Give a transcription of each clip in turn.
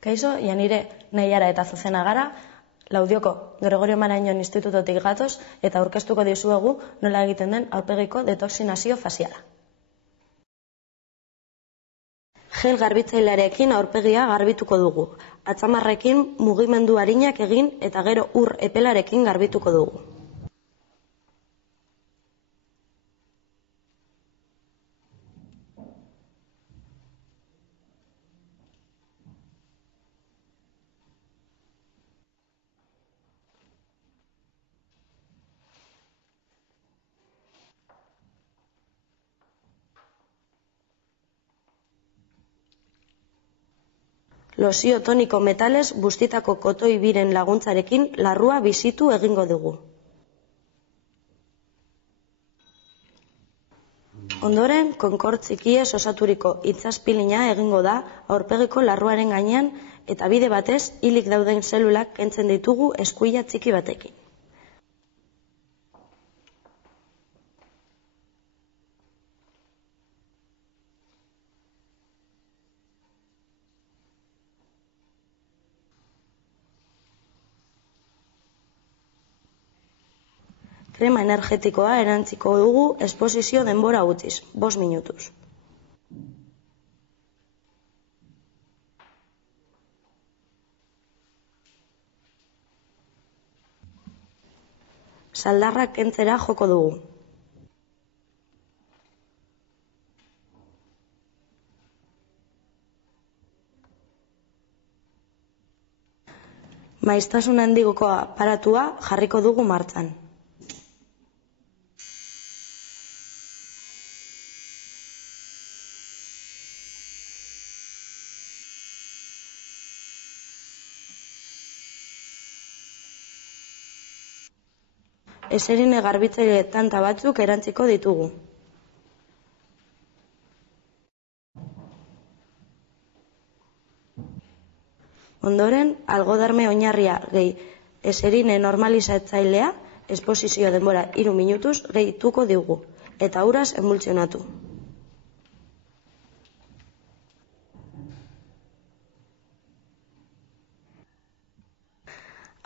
Kaixo, Janire Naiara eta Zuzena gara, Laudioko Gregorio Marañon Institutotik gatoz eta aurkeztuko dizuegu nola egiten den aurpegiko detoxinazio faziala. Gel garbitzailearekin aurpegia garbituko dugu. Atzamarrekin mugimendu arinak egin eta gero ur epelarekin garbituko dugu. Lozio toniko metalez bustitako kotoi biren laguntzarekin larrua bizitu egingo dugu. Ondoren, konkor txikiez osaturiko itsaspilina egingo da aurpegiko larruaren gainean eta bide batez hilik dauden zelulak kentzen ditugu eskuila txiki batekin. Krema energetikoa erantziko dugu esposizio denbora utziz, 5 minutuz. Saldarrak kentzera joko dugu. Maiztasun handiko aparatua jarriko dugu martxan. Eserine garbitzaile tanta batzuk erantziko ditugu. Ondoren, algodarme oinarria gehi eserine normalizatzailea esposizio denbora 3 minutuz gehituko digu eta uraz emultsionatu.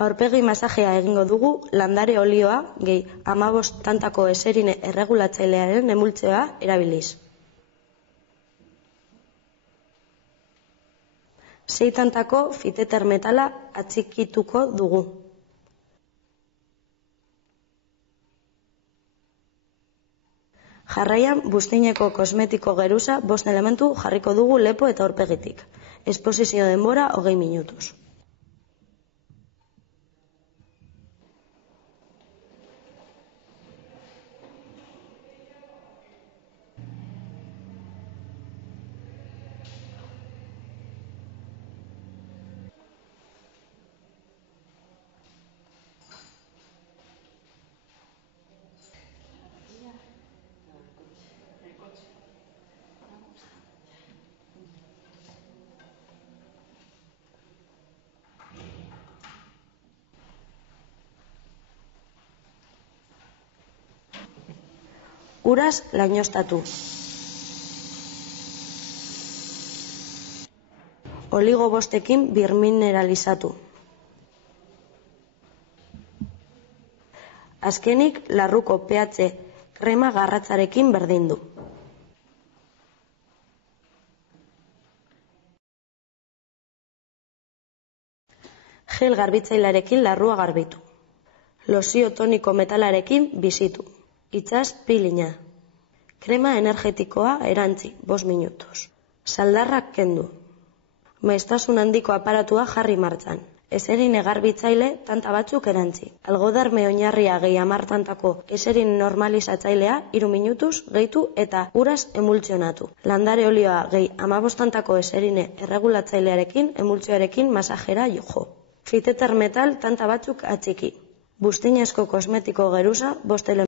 Aurpegi masajea egingo dugu landare olioa gehi 15 tantako eserine erregulatzailearen emultsioa erabiliz. 6 tantako fiteter metala atxikituko dugu. Jarraian, buztineko kosmetiko geruza 5 elementu jarriko dugu lepo eta aurpegitik. Esposizio denbora 20 minutuz. Uraz lainostatu. Oligo bostekin birmineralizatu. Azkenik, larruko pH krema garratzarekin berdindu. Gel garbitzailearekin larrua garbitu. Lozio toniko metalarekin bizitu. Itsaspilina. Krema energetikoa erantzi, 5 minutuz. Saldarrak kendu. Maiztasun handiko aparatua jarri martxan. Eserine garbitzaile tanta batzuk erantzi. Algodarme oinarria gehi 10 tantako eserine normalizatzailea 3 minutuz gehitu eta uraz emultsionatu. Landare olioa gehi 15 tantako eserine erregulatzailearekin emultsioarekin masajera jo. Fiteter metal tanta batzuk atxiki. Buztinezko kosmetiko geruza 5 elementu.